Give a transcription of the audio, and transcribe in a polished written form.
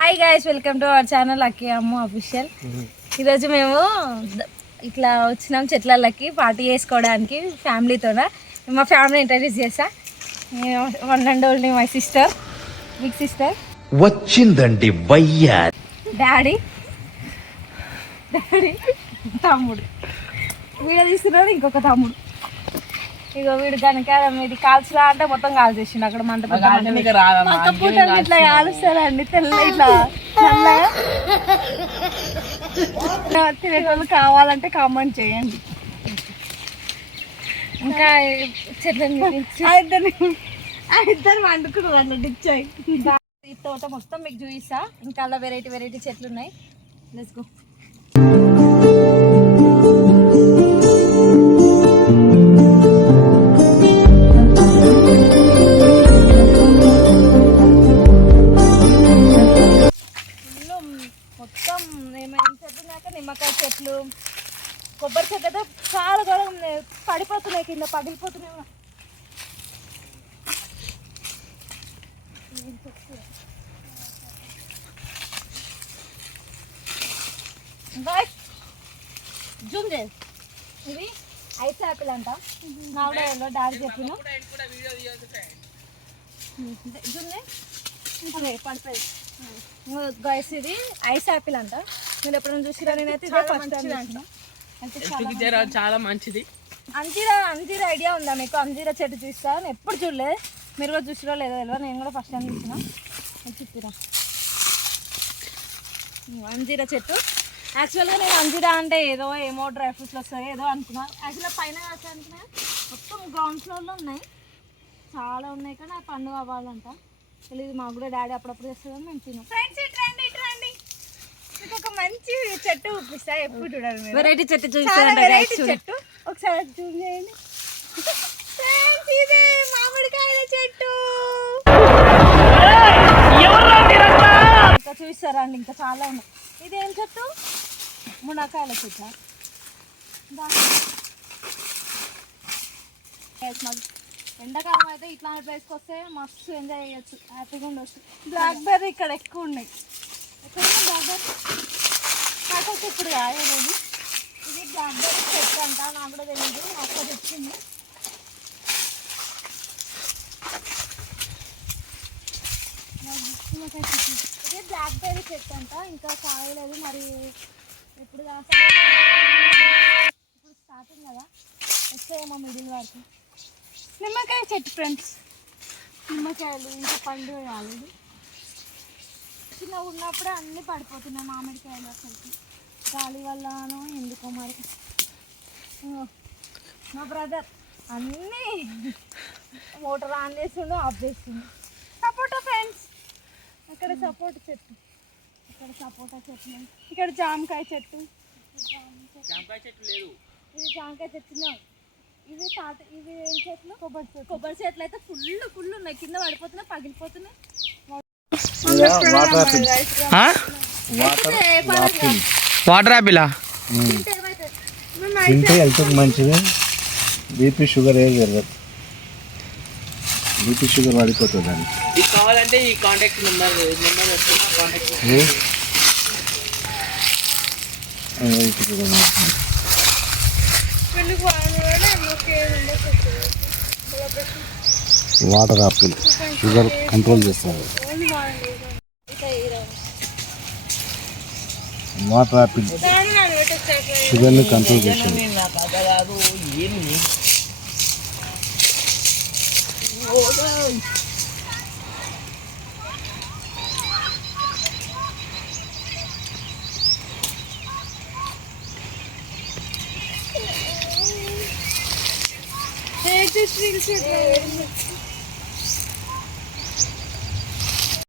Hi guys, welcome to our channel lucky Ammu official. ఈరోజు మేము ఇట్లా వచ్చినాం చెట్లకి పార్టీ చేసుకోవడానికి ఫ్యామిలీతో. మా ఫ్యామిలీ ఇంట్రడ్యూస్ చేస్తా. One and only my sister, big sister వచ్చిందండి వయ్యా. డాడీ, తమ్ముడు వీడియో తీస్తున్నాడు. ఇంకొక తమ్ముడు ఇగో వీడు కనుక ఇది కాల్చరా అంటే మొత్తం కాల్ చేసిండు. అక్కడ మంట పూటలు ఇట్లా కాలుస్తారండి, తెల్ల ఇట్లా నల్లగా. తినేటోళ్ళు కావాలంటే కామెంట్ చేయండి. ఇంకా చెట్లను ఇద్దరు వండుకున్నారు అట్లా డిచ్ అయ్యి. ఈ తోట మొత్తం మీకు చూపిస్తా. ఇంకా అలా వెరైటీ వెరైటీ చెట్లు ఉన్నాయి. Let's go. మొత్తం ఏమైనా చెట్లు ఉన్నాక నిమ్మకాయ చెట్లు, కొబ్బరి చెట్లు అయితే చాలా దూరం పడిపోతున్నాయి, కింద పగిలిపోతున్నాయి. జూమ్ చేయి. ఇది ఐస్ యాపిల్ అంట. నావడలో డాడీ చెప్పిన పడిపోయి గైస్. ఇది ఐస్ యాపిల్ అంట. మీరు ఎప్పుడైనా చూసిరా? నేనైతే చాలా మంచిది. అంజీరా ఐడియా ఉందా మీకు? అంజీరా చెట్టు చూస్తా, ఎప్పుడు చూడలేదు. మీరు కూడా చూసిరో లేదో తెలియదు, నేను కూడా ఫస్ట్ టైం చూసిన. చూసిరా అంజీరా చెట్టు. యాక్చువల్గా నేను అంజీరా అంటే ఏమో డ్రై ఫ్రూట్స్ వస్తాయి ఏదో అనుకున్నా. యాక్చువల్గా పైన అనుకున్నా. మొత్తం గ్రౌండ్ ఫ్లోర్లో ఉన్నాయి, చాలా ఉన్నాయి. కానీ ఆ పండు అవ్వాలంట తెలియదు మాకు కూడా. డాడీ అప్పుడప్పుడు చేస్తుందని మేము తిన్నాం. ఫ్రెండ్స్ ఇట్రండి, మీకు ఒక మంచి చెట్టు చూపిస్తా. ఎప్పుడు చూడాలి వెరైటీ చెట్టు చెట్టు. ఒకసారి జూమ్ చేయండి. ఇదే మామిడికాయల చెట్టు. ఇంకా చూపిస్తారా అండి, ఇంకా చాలా ఉన్నాయి. ఇదేం చెట్టు? మునక్కాయల చెట్టు. ఎండాకాలం అయితే ఇట్లాంటి ప్లేస్కి వస్తే మస్తు ఎంజాయ్ చేయొచ్చు, హ్యాపీగా ఉండొచ్చు. బ్లాక్ బెర్రీ ఇక్కడ ఎక్కువ ఉన్నాయి. ఎక్కడ బ్లాక్ బెర్రీ కాకపోతే ఇప్పుడు కాయలేదు. ఇది బ్లాక్ బెర్రీ చెట్టు అంట, నాకు కూడా తెలియదు, మా అక్క తెచ్చింది. ఇది బ్లాక్ బెర్రీ చెట్టు అంట, ఇంకా కాయలేదు. మరి ఎప్పుడు కాస్తా, ఇప్పుడు స్టార్టింగ్ కదా, వచ్చాయేమో మిడిల్ వరకు. నిమ్మకాయ చెట్టు ఫ్రెండ్స్, నిమ్మకాయలు ఇంకా పండు కాలేదు. చిన్నగా ఉన్నప్పుడే అన్నీ పడిపోతున్నాయి మామిడికాయలు. అసలుకి గాలి వల్లనో ఎందుకో మరి. మా బ్రదర్ అన్నీ మోటార్ ఆన్ చేస్తుండో ఆఫ్ చేస్తుండు. సపోటా ఫ్రెండ్స్, ఇక్కడ సపోటా చెట్టు, ఇక్కడ సపోటా చెట్టు, ఇక్కడ జామకాయ చెట్టు. ఇది జామకాయ చెట్టు. ఇవి ఇవి ఏం చెట్లు? కొబ్బరి చెట్లు అయితే ఫుల్ ఉన్నాయి, కింద పడిపోతున్నాయి, పగిలిపోతున్నాయి. వాటర్ యాపిల్ తింటే హెల్త్కి మంచిది. బీపీ షుగర్ ఏది జరగదు. బీపీ షుగర్ పడిపోతుంది అని కావాలంటే ఈ contact number water Apple sugar control చేస్తారు. వాటర్ యాపిల్ షుగర్ని కంట్రోల్ చేస్తుంది.